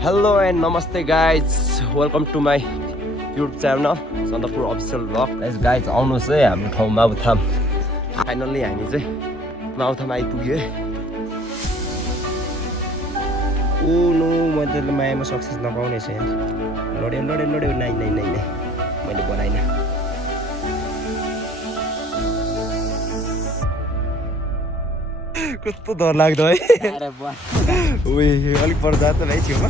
Hello and namaste guys, welcome to my YouTube channel SANDAKPUR official vlog. Guys, आउनुहोस् है हाम्रो ठाउँ mabu-tham. Finally हामी चाहिँ mabu-tham आइपुग्यो है. ओ नो, मैले त मायामा सक्सेस नपाउने छ यार. लड्यो नाइ मैले बनाइनँ. कस्तो डर लाग्दो है. उही अलिक पर जा त भाइ छेउमा.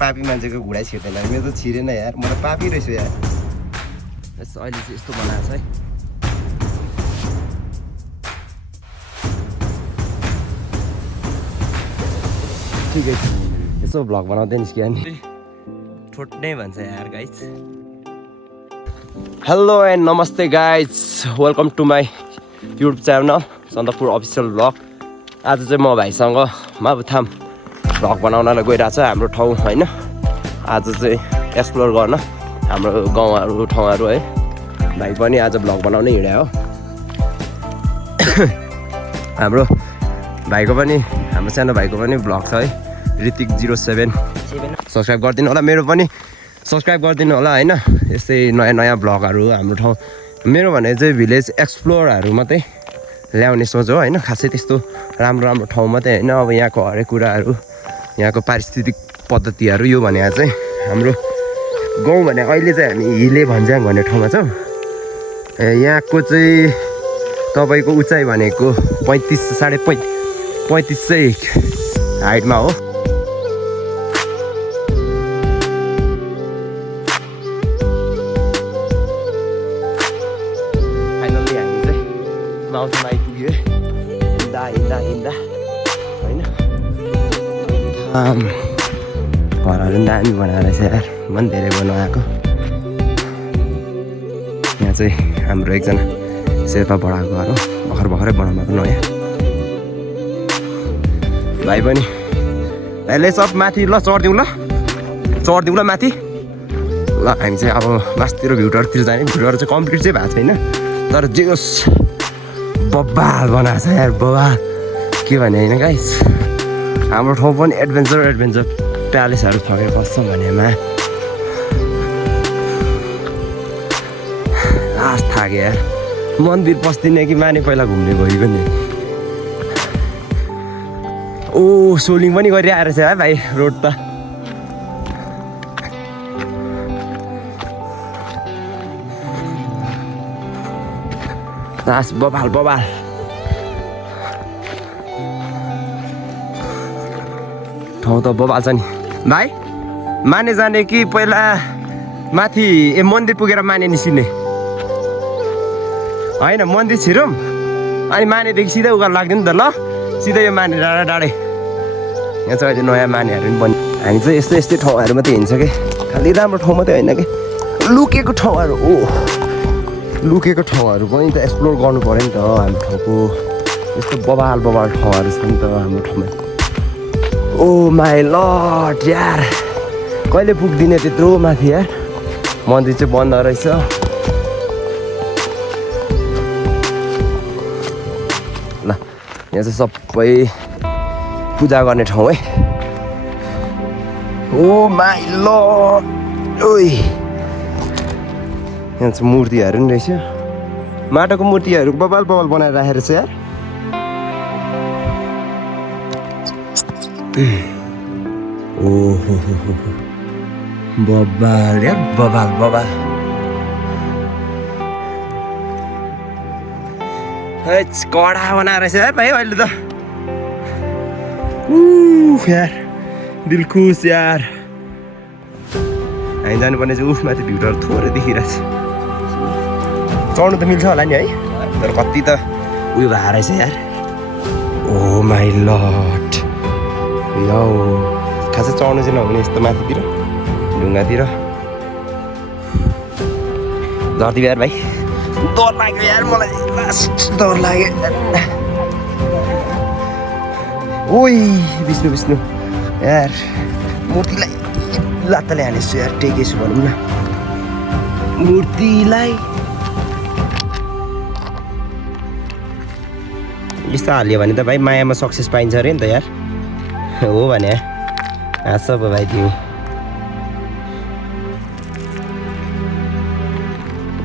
पापी मान्छेको घुँडा छिर्दैन. मेरो त छिरेन यार. म त पापी रहेछु यार. यस्तो अहिले चाहिँ यस्तो बनाएको छ है. ठिकै छ. यसो भ्लग बनाउँदै निस्कियो नि. ठोट्नै भन्छ यार गाइज. हेलो एन्ड नमस्ते guys, welcome to my YouTube channel Sandakpur official vlog. आज चाहिँ म भाइसँग mabu-tham भ्लग बनाउनलाई गइरहेको छ हाम्रो ठाउँ होइन. आज चाहिँ एक्सप्लोर गर्न हाम्रो गाउँहरू ठाउँहरू है. भाइ पनि आज भ्लग बनाउनै हिँड्यो हो. हाम्रो भाइको पनि हाम्रो सानो भाइको पनि भ्लग छ है, ऋतिक 07. सब्सक्राइब गरिदिनु होला. मेरो पनि सब्सक्राइब गरिदिनु होला होइन. यस्तै नयाँ भ्लगहरू हाम्रो ठाउँ मेरो भने चाहिँ भिलेज एक्सप्लोरहरू मात्रै ल्याउने सोच हो होइन. खासै त्यस्तो राम्रो ठाउँ मात्रै होइन. अब यहाँको हरेक कुराहरू, यहाँको पारिस्थितिक पद्धतिहरू यो भने चाहिँ हाम्रो गाउँ भने अहिले चाहिँ हामी हिले भन्ज्याङ भन्ने ठाउँमा छौँ. यहाँको चाहिँ तपाईँको उचाइ भनेको 35 चाहिँ हाइटमा हो. फाइनल्ली हामी चाहिँ mabu-tham आइपुग्यो हिँड्दा होइन. घरहरू पनि दामी बनाएर रहेछ यार. मन धेरै बनाएको. यहाँ चाहिँ हाम्रो एकजना शेर्पा बडाको घर हो. भर्खरै बनाउनु नयाँ. भाइ पनि भाइले सब माथि ल चढ्दिउँ ल माथि ल. हामी चाहिँ अब मासतिर भ्युटरतिर जाने. भ्युटर चाहिँ कम्प्लिट चाहिँ भएको छैन, तर जे होस् बब्बाल बनाएको छ यार. बब्बाल के भने होइन गाइस, हाम्रो ठाउँ पनि एडभेन्चर प्यालेसहरू थपेर बस्छौँ भनेमा लास्ट थाक्यो यार. मन्दिर पस्दिनँ कि माने पहिला घुम्ने भइगयो नि. ओ सोलिङ पनि गरिआएर छ है भाइ रोड त. लास्ट बबाल ठाउँ त बबाल छ नि भाइ. माने जाने कि पहिला माथि मन्दिर पुगेर माने निस्किने होइन. मन्दिर छिरौँ अनि मानेदेखि सिधै उकालो लाग्दैन त ल. सिधै यो माने डाँडै. यहाँ चाहिँ अहिले नयाँ मानेहरू पनि बन्यो. हामी चाहिँ यस्तै ठाउँहरू मात्रै हिँड्छ कि. खालि राम्रो ठाउँ मात्रै होइन कि, लुकेको ठाउँहरू हो. लुकेको ठाउँहरू पनि त एक्सप्लोर गर्नु पऱ्यो नि त. हाम्रो ठाउँको यस्तो बबाल ठाउँहरू छ नि त हाम्रो ठाउँमा. ओ माई लर्ड यार, कहिले पुग्दिने त्यत्रो माथि यार. मन्दिर चाहिँ बन्द रहेछ. ल यहाँ चाहिँ सबै पूजा गर्ने ठाउँ है. ओ माई लर्ड. ओइ यहाँ चाहिँ मूर्तिहरू पनि रहेछ. माटोको मूर्तिहरू बबाल बनाएर राखेर छ यार. ओहो बबाल यार, बबाल. कडा बनाएर रहेछ यार भाइ अहिले त. यार दिल खुस यार. हामी जानुपर्ने चाहिँ माथि भ्युटर थोरै देखिरहेको छ. चढ्नु त मिल्छ होला नि है, तर कति त उयो भएर रहेछ यार. ओ माई लर्ड यो खासै चढ्नु चाहिँ नहुने यस्तो माथितिर ढुङ्गातिर. झर्दी यार भाइ, डर लाग्यो यार मलाई. लास्ट डर लाग्यो. ओइ विष्णु यार, मूर्तिलाई लात्ताले हानेछु यार. टेकेछु भनौँ न मूर्तिलाई. यस्तो हाल्यो भने त भाइ मायामा सक्सेस पाइन्छ अरे नि त यार. हो भने हाँस पो भाइ तिमी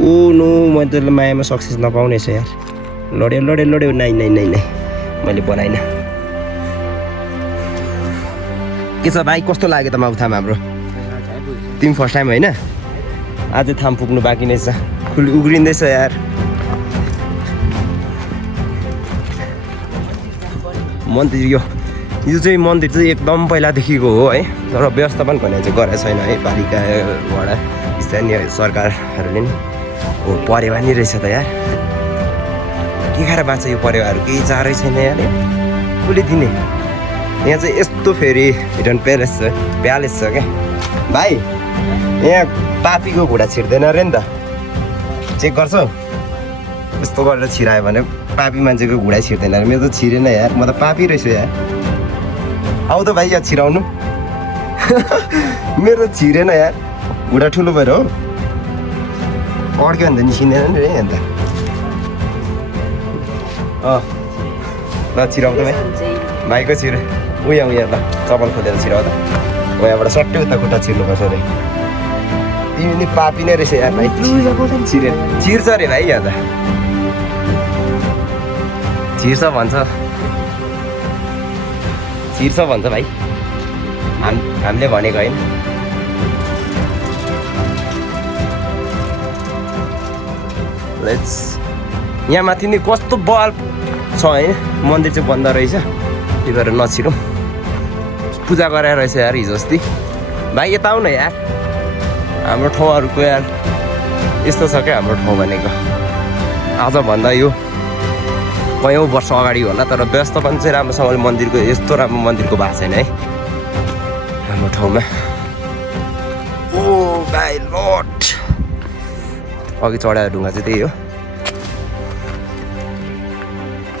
ओ नो मैले त मायामा सक्सेस नपाउने छ यार लड्यो नाइ मैले बनाइनँ के छ भाइ कस्तो लाग्यो त माबु-थाम हाम्रो तिमी फर्स्ट टाइम होइन अझै थाम पुग्नु बाँकी नै छ उग्रिँदैछ यार मन्दिर यो चाहिँ मन्दिर चाहिँ एकदम पहिलादेखिको हो है तर व्यवस्थापन भने चाहिँ गरेको छैन है पालिकाबाट स्थानीय सरकारहरूले नि हो परेवा नि रहेछ त यार के खाएर बाँच्छ यो परेवाहरू केही चारै छैन यार कसले दिने यहाँ चाहिँ यस्तो फेरि हिडन प्यालेस छ क्या भाइ यहाँ पापीको घुँडा छिर्दैन अरे नि त चेक गर्छौ यस्तो गरेर छिरायो भने पापी मान्छेको घुँडा छिर्दैन अरे मेरो त छिरेन यार म त पापी रहेछु यार आऊ त भाइ यहाँ छिराउनु मेरो त छिरेन यार घुँडा ठुलो भएर हो अड्क्यो भने त निस्किँदैन नि रे अन्त ल छिराउ त भाइ भाइको छिर उयो ल चप्पल खोलेर छिराउ त यहाँबाट सट्टै उता खुट्टा छिर्नुपर्छ अरे तिमी नि पापी नै रहेछ यार भाइ छिर्छ अरे भाइ यहाँ त छिर्छ भन्छ भाइ हामीले भनेको होइन यहाँ माथि नि कस्तो बल्ब छ होइन मन्दिर चाहिँ बन्द रहेछ त्यो गरेर नछिरौँ पूजा गराएर रहेछ यार हिजो अस्ति भाइ यता आऊ न यार हाम्रो ठाउँहरूको यार यस्तो छ क्या हाम्रो ठाउँ भनेको आजभन्दा यो कयौँ वर्ष अगाडि होला तर व्यवस्थापन चाहिँ राम्रोसँगले मन्दिरको यस्तो राम्रो मन्दिरको भएको छैन है हाम्रो ठाउँमा ओ भाइ लट अघि चढाएको ढुङ्गा चाहिँ त्यही हो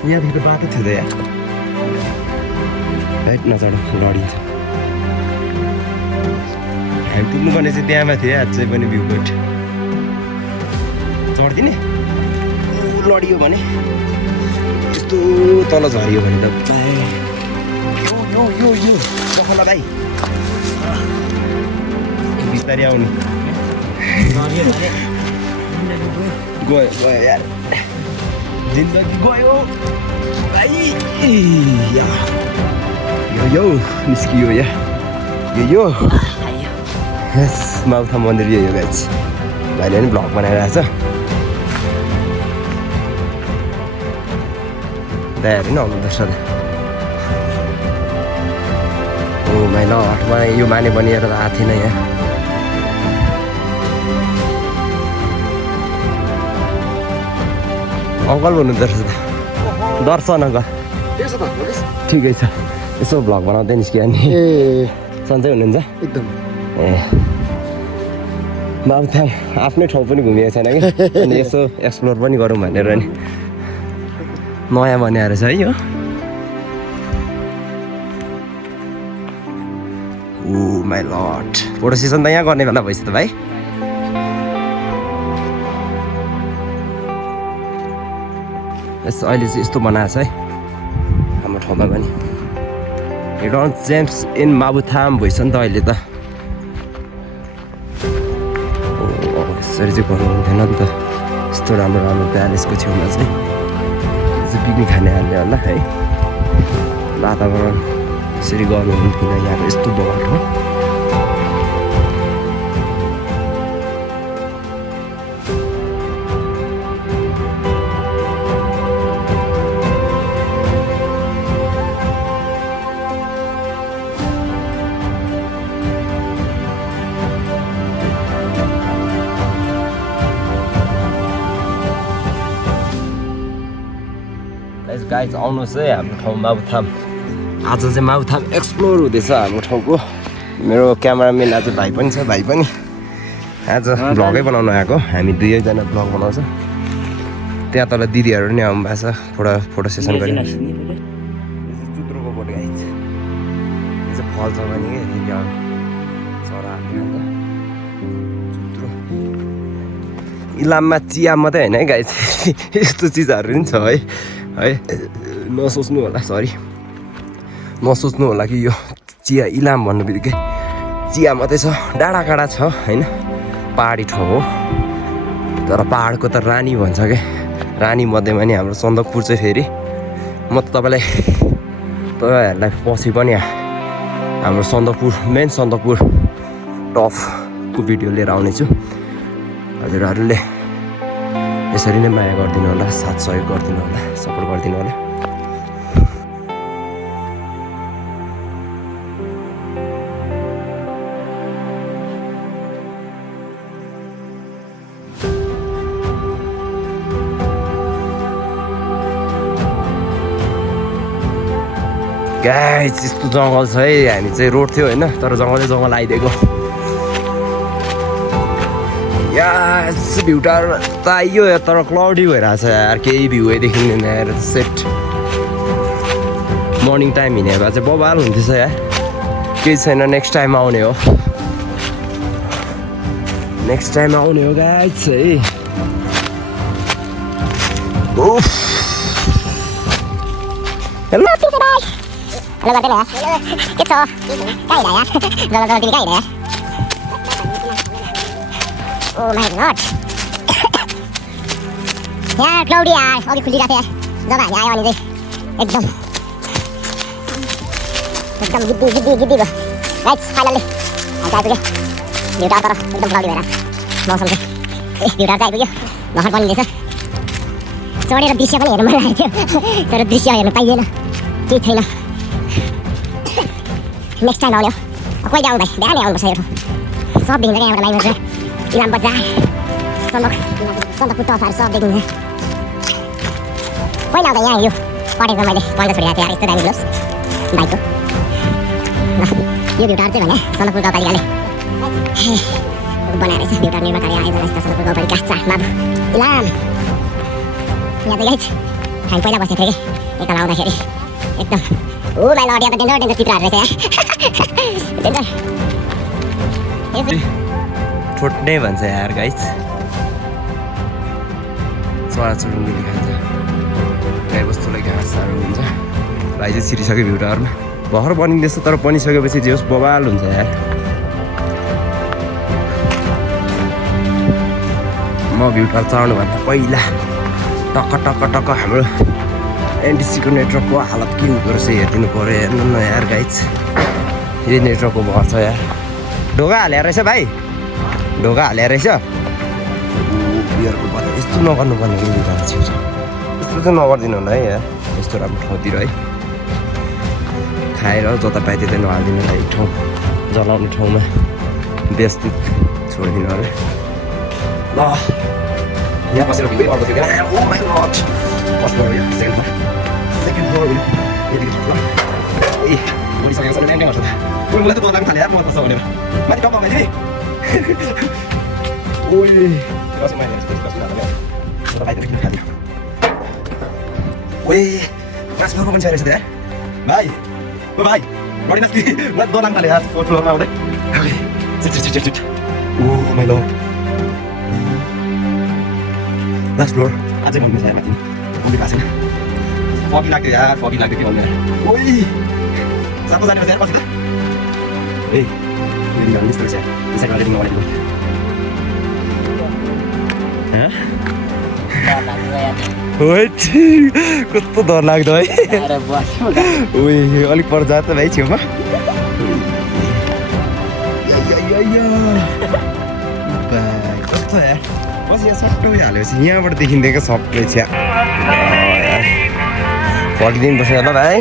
यहाँदेखि बाटो थियो त यार राइट नचढ लडिन्छ हामी पुग्नुपर्ने चाहिँ त्यहाँमा थियो आज चाहिँ पनि भ्यू पोइन्ट चढ्दिने लडियो भने यस्तो तल झरियो भने त यो पखला भाइ बिस्तारै आउनु गयो यार जिन्दगी गयो भाइ यो निस्कियो या यो माबु-थाम मन्दिर यो गाइस भाइले पनि भ्लग बनाइरहेछ दायाहरू नि आउनु पर्छ ओ भाइ ल हटमा यो माने बनिएर त आएको थिएन यहाँ अङ्कल भन्नुहुँदो रहेछ दर्शन अङ्कल ठिकै छ यसो भ्लग बनाउँदै निस्कियो नि सन्चै हुनुहुन्छ एकदम ए माबु-थाम आफ्नै ठाउँ पनि घुमिएको छैन कि अनि यसो एक्सप्लोर पनि गरौँ भनेर नि नयाँ बनाएर छ है यो ओ माई लट फोटो सेसन त यहाँ गर्ने बेला भइसक्यो त भाइ अहिले चाहिँ यस्तो बनाएको छ है हाम्रो ठाउँमा पनि रन जेम्स इन माबु-थाम भइसक्यो नि त अहिले त यसरी चाहिँ गर्नु हुन्थेन नि त यस्तो राम्रो प्यालेसको छेउमा चाहिँ पिकनिक खाने हाल्ने होला है वातावरण यसरी गर्नु हुन्थेन यहाँ यस्तो बाटो गाइज आउनुहोस् है हाम्रो ठाउँ माबु-थाम आज चाहिँ माबु-थाम एक्सप्लोर हुँदैछ हाम्रो ठाउँको मेरो क्यामेराम्यान आज भाइ पनि छ भाइ पनि आज भ्लगै बनाउनु आएको हामी दुवैजना भ्लग बनाउँछ त्यहाँ तल दिदीहरू नि आउनु भएको छ फोटो सेसन गर्ने चुत्रोको फोटो गाइज यो चाहिँ फल छ भने चरा चुत्रो इलाममा चिया मात्रै होइन है गाइज यस्तो चिजहरू पनि छ है नसोच्नु होला सरी नसोच्नु होला कि यो चिया इलाम भन्नु बित्तिकै चिया मात्रै छ डाँडा काँडा छ होइन पहाडी ठाउँ हो तर पहाडको त रानी भन्छ क्या रानी मध्येमा नि हाम्रो सन्दकपुर चाहिँ फेरि म त तपाईँहरूलाई पछि पनि हाम्रो सन्दकपुर मेन सन्दकपुर टपको भिडियो लिएर आउनेछु हजुरहरूले यसरी नै माया गरिदिनु होला साथ सहयोग गरिदिनु होला सपोर्ट गरिदिनु होला गाइस यस्तो जङ्गल छ है हामी चाहिँ रोड थियो होइन तर जङ्गल आइदिएको यास भ्युटार त आइयो तर क्लाउडी भइरहेछ यार केही भ्यू देखिँदैन यार सेट मर्निङ टाइम हिँडेर चाहिँ बबाल हुन्थेछ यार केही छैन नेक्स्ट टाइम आउने हो गाइस है Hello bạn tên là Kết xô cái này á rồi tìm cái này oh my god यार क्लाउडी यार अघि खुलिरहेको थियो जब हामी आयो भने चाहिँ एकदम गिद्दी भयो गाइस फाइनली हामी आइपुग्यो भ्युटार तर एकदम क्लाउडी भएर मौसम चाहिँ भ्युटार चाहिँ आइपुग्यो भर्खर पनि रहेछ चढेर दृश्य पनि हेर्नु मन लागेको थियो तर दृश्य हेर्नु पाइएन केही छैन नेक्स्ट टाइम आउने हो कहिले आउनु भाइ बिहानै आउनुपर्छ यो ठाउँ सब देखिन्छ क्या यहाँबाट लाइनमा इलाम बजार सन्दकपुर टपहरू सब देखिन्छ पहिला आउँदा यहाँ यो पटेको मैले पन्जा छोडेको थिएँ यस्तो दामी ग्लोभ्स बाइकको यो भ्युटार चाहिँ भने सन्दकपुर गाउँपालिकाले बनाएर रहेछ भ्युटार निर्माण कार्य आयोजना यस्तो सन्दकपुर गाउँपालिका चार माबु इलाम यहाँ चाहिँ गाइस हामी पहिला बसेको थियौँ कि एकताल आउँदाखेरि एकदम ओ भाइ लड यहाँ त डेन्जर चित्रहरू रहेछ डेन्जर ठोट्ने भन्छ यार गाइस चराचुरुङ्गीले खान्छ गाईबस्तुलाई घाँसहरू हुन्छ भाइ चाहिँ छिरिसक्यो भ्युटारमा भर्खर बनिँदैछ तर बनिसकेपछि जे होस् बवाल हुन्छ यार म भ्युटार चढ्नुभन्दा पहिला टक्क हाम्रो एनटिसीको नेटवर्कको हालत के हुँदो रहेछ हेरिदिनु पऱ्यो हेर्नु न यार गाइस यही नेटवर्कको भर छ यार ढोका हालेर रहेछ भाइ ढोका हालेर रहेछ बियरको बजार यस्तो नगर्नुपर्ने यस्तो चाहिँ नगरिदिनु होला है यार यस्तो राम्रो ठाउँतिर है खाएर जता पाए त्यतै नहालिदिनु होला एक ठाउँ जलाउने ठाउँमा व्यवस्थित छोडिदिनु होला ल यहाँ बसेर अर्को सेकेन्ड फ्लोर उडिसकेको छ ल्याङ्गै गर्छ मलाई त लाग्नु थाल्यो यार मन पर्छ भनेर माथि टप्पमा तिमी ओइ ओइ क्लास फ्लोरमा पनि छ रहेछ यार भाइ ओ भाइ बढी नाच्ने मलाई डर लाग्नु थाल्यो यार फोर्थ फ्लोरमा आउँदै चिट oh my lord last floor अझै भन्नु यार माथि पुग्नु भएको छैन फगी लाग्थ्यो यार फगी लाग्थ्यो के भन्नु ओइ सातो जाने यार पछि त ए बिल्डिङ हाल्नु यस्तो रहेछ डिसाइड गरेर नगरेको कस्तो डर लाग्दो है ओइ अलिक पर जा त भाइ छेउमा कस्तो यार बस यहाँ सट्टै हालेपछि यहाँबाट देखिँदै क्या सबै छ फर्किदिनुपर्छ ल भाइ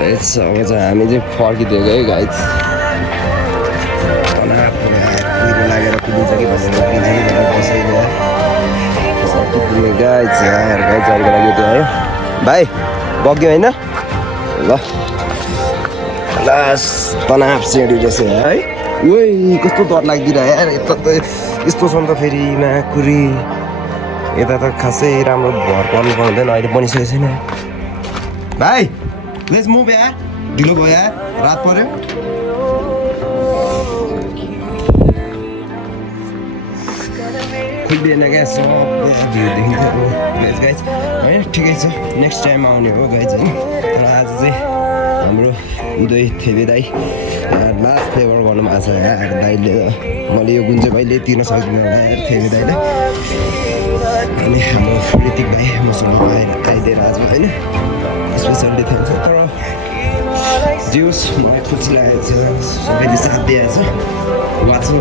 लेट्स अब चाहिँ हामी चाहिँ फर्किदिएको है गाइस कुहिरो लागेर कुदिन्छ कि भनेर उक्लिन्छ कि भनेर बसेको सबै पुग्ने गाइस यार गाइस अलिक लागि त्यो आयो भाइ बग्यो होइन ल लास तनाव सिँडी रहेछ है ओइ कस्तो डर लाग्दिरह्यो यार यता त यस्तो छ नि त फेरि माकुरी यता त खासै राम्रो भर पर्नु पाउँदैन अहिले बनिसकेको छैन भाइ लेट्स मुभ यार ढिलो भयो यार रात पर्यो खुल्दैन क्या सब भ्यू देखिन्छ गाइज होइन ठिकै छ नेक्स्ट टाइम आउने हो गाइज होइन तर आज चाहिँ हाम्रो उदय थेबे दाई लास्ट फेभर गर्नु भएको छ यार दाइले मैले यो गुण चाहिँ कहिले तिर्न सक्दिनँ होला यार थेबे दाइले अनि हाम्रो ऋतिक भाइ मसँग आइदिएर आज होइन स्पेसल्ली थ्याङ्क छ तर जियोस् मलाई खुसी लागेको छ सबैले साथ दिएको छ वाचिङ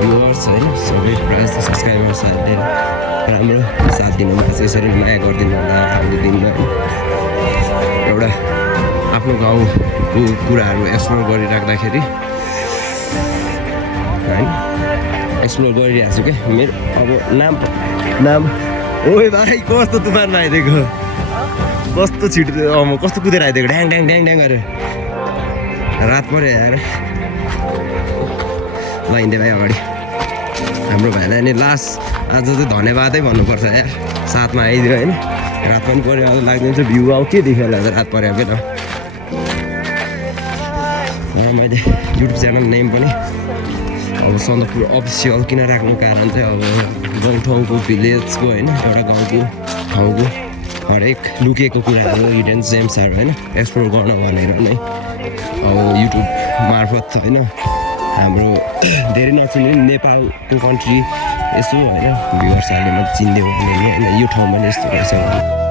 भ्युवर्स होइन सबै प्रायः जस्तो सब्सक्राइबर्सहरूले राम्रो साथ दिनुभएको छ यसरी माया गरिदिनु होला हामीले दिनमा एउटा आफ्नो गाउँको कुराहरू एक्सप्लोर गरिराख्दाखेरि होइन एक्सप्लोर गरिरहेको छु क्या मेरो अब नाम ओए भाइ कस्तो तुफानमा आइदिएको कस्तो छिटो कस्तो कुदेर आइदिएको ड्याङ ड्याङ ड्याङ ड्याङ गरेर रात पऱ्यो यार ल हिँड्दै भाइ अगाडि हाम्रो भाइलाई नि लास्ट आज चाहिँ धन्यवादै भन्नुपर्छ यार साथमा आइदियो होइन रात पनि पऱ्यो अब लाग्दैन भ्यू अब के देख्यो होला रात पऱ्यो क्या त मैले युट्युब च्यानल नेम पनि अब सन्दकपुर अफिसियल किन राख्नु कारण चाहिँ अब गाउँठाउँको भिलेजको होइन एउटा गाउँको ठाउँको हरेक लुकेको कुराहरू हिडन जेम्सहरू होइन एक्सप्लोर गर्न भनेर नै अब युट्युब मार्फत होइन हाम्रो धेरै नचिने नेपालको कन्ट्री यसो होइन भ्युवर्सहरूले मात्रै चिनिदियो भने होइन यो ठाउँमा नि यस्तो रहेछ